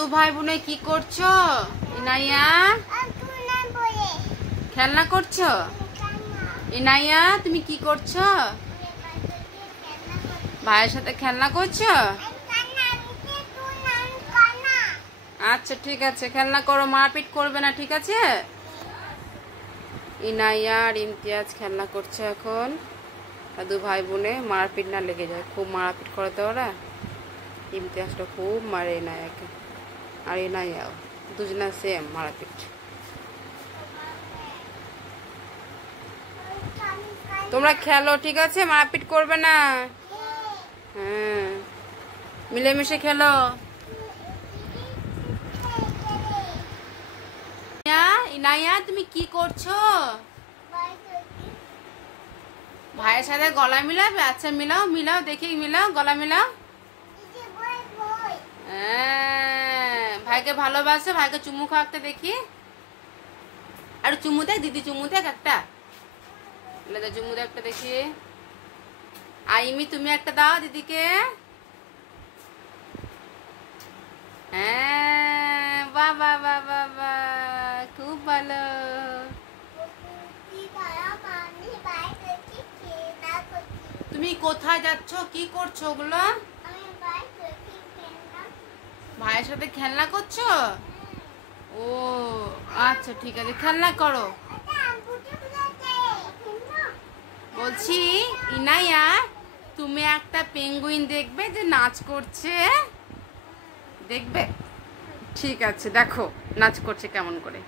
দু ভাই বোনে কি করছো? ইনাইয়া খেলনা করছো? ইনাইয়া তুমি কি করছো? ভাইয়ের সাথে খেলনা করছো? আচ্ছা ঠিক আছে, খেলনা করো, মারপিট করবে না, ঠিক আছে? ইনাইয়া আর ইমতিয়াজ খেলনা করছে এখন। দু ভাই বোনে মারপিট না লেগে যায়, খুব মারপিট করে তো ওরা। ইমতিয়াজটা খুব মারে ইনাইয়াকে, আর ইনাইয়াও, দুজনা সেম মারপিট। তোমরা খেলো, ঠিক আছে? মারপিট করবে না। হ্যাঁ, মিলেমিশে খেলো। ইনাইয়া তুমি কি করছো? ভাইয়ের সাথে গলা মিলাবে? আচ্ছা মিলাও, মিলাও দেখি, মিলাও, গলা মিলাও। হ্যাঁ, ভাইকে ভালোবাসো, ভাইকে চুমু খাওয়াতে দেখি। আর চুমু দেখ দিদি, চুমু দেখ একটা, চুমু দেখ একটা দেখি। আইমি তুমি একটা দাও দিদিকে। হ্যাঁ, বাবা বাবা বাবা, খুব ভালো। তুমি কোথায় যাচ্ছ, কি করছো ওগুলো? ভাইয়ের সাথে খেলনা করছো? ও আচ্ছা ঠিক আছে, খেলনা করো। বলছি ইনাইয়া, তুমি একটা পেঙ্গুইন দেখবে যে নাচ করছে, দেখবে? ঠিক আছে, দেখো নাচ করছে কেমন করে।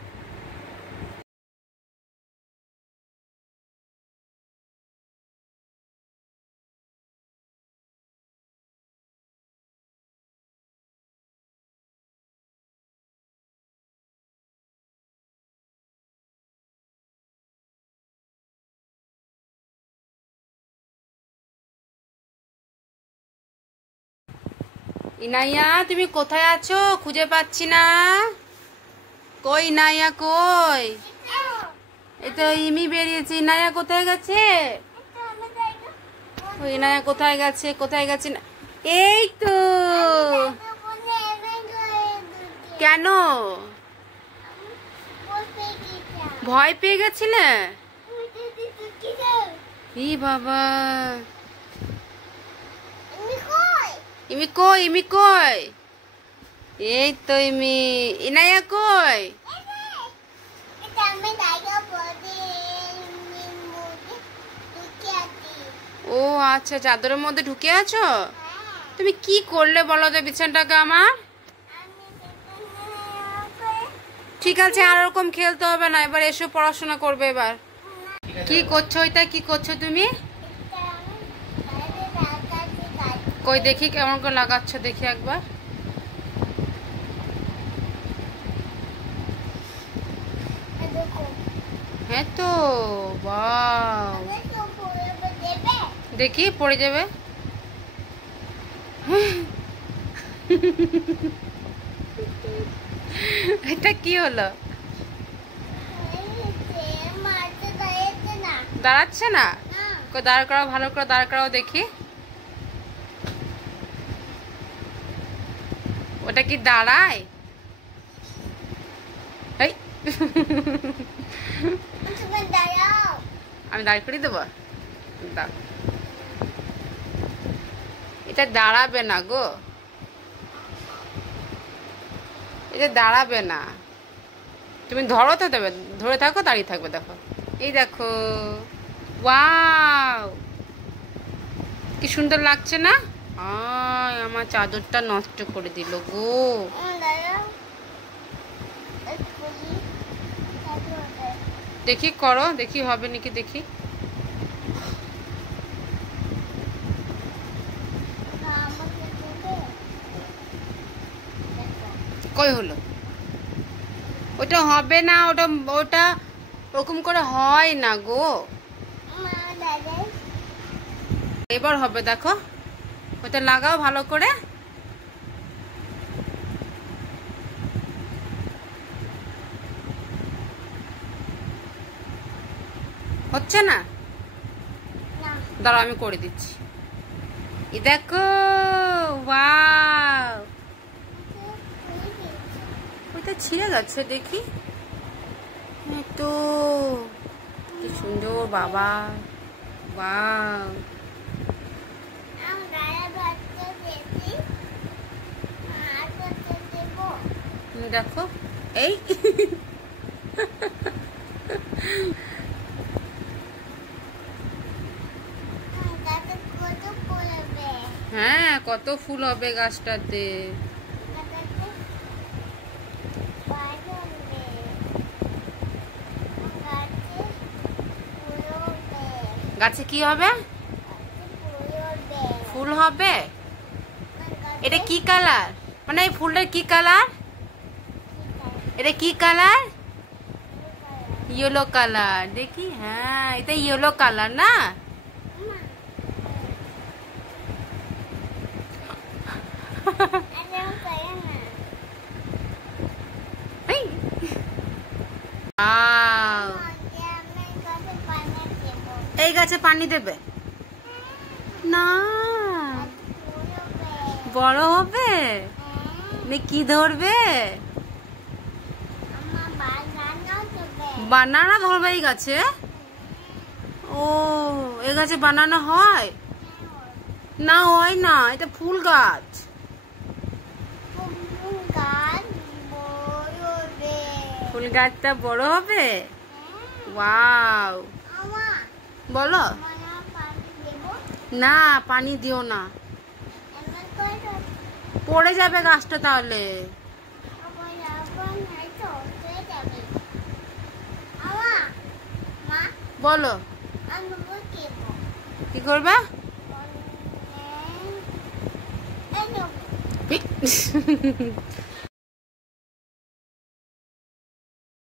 ইনাইয়া তুমি কোথায় আছো? খুঁজে পাচ্ছি না। কই ইনাইয়া, কই? এই তো ইমি বেরিয়েছে। ইনাইয়া কোথায় গেছে? ওই ইনাইয়া কোথায় গেছে, কোথায় গেছে না? এই তো। কেন ভয় পেয়ে গেছিলে? ই বাবা, ইমি কই, ইমি কই? এই তো ইমি। ইনাইয়া কই? ও আচ্ছা, চাদরের মধ্যে ঢুকে আছো। তুমি কি করলে বলো তো বিছানাটাকে আমার? ঠিক আছে, আর ওরকম খেলতে হবে না, এবার এসো পড়াশোনা করবে এবার। কি করছো ওইটা, কি করছো তুমি? কই দেখি কেমন করে লাগাচ্ছ, দেখি একবার। হ্যাঁ তো, বাহ, দেখি পড়ে যাবে। এটা কি হলো? দাঁড়াচ্ছে না? দাঁড় করাও, ভালো করে দাঁড় করাও দেখি। ওটা কি দাঁড়ায়? আমি দাঁড় করিয়ে দেবো। এটা দাঁড়াবে না গো, এটা দাঁড়াবে না। তুমি ধরো তো, দেবে, ধরে থাকো, দাঁড়িয়ে থাকবে। দেখো, এই দেখো, ওয়াও, কি সুন্দর লাগছে না? আমার চাদরটা নষ্ট করে দিল গো। দেখি করো, দেখি হবে নাকি, দেখি। কই হলো? ওটা হবে না, ওটা ওটা ওরকম করে হয় না গো। এবার হবে, দেখো, ওটা লাগাও ভালো করে। হচ্ছে না? দাঁড়াও আমি করে দিচ্ছি। এই দেখো, ওয়াও, এটা ছিঁড়ে গেছে দেখি। তো কি সুন্দর বাবা, বাহ। দেখো এই হ্যাঁ কত ফুল হবে গাছটাতে। গাছে কি হবে? ফুল হবে। এটা কি কালার? মানে এই ফুলটার কি কালার? এটা কি কালার? Yellow colour. দেখি, হ্যাঁ এটা ইয়েলো কালার না? এই গাছে পানি দেবে না? বড় হবে কি ধরবে? বানানা ধরবে এই গাছে? ও এই গাছে বানানা হয় না? হয় না, এটা ফুল গাছ। ফুল গাছটা বড় হবে। ওয়াও। বলো না, পানি দিও না, পড়ে যাবে গাছটা তাহলে। বলো কি করবে?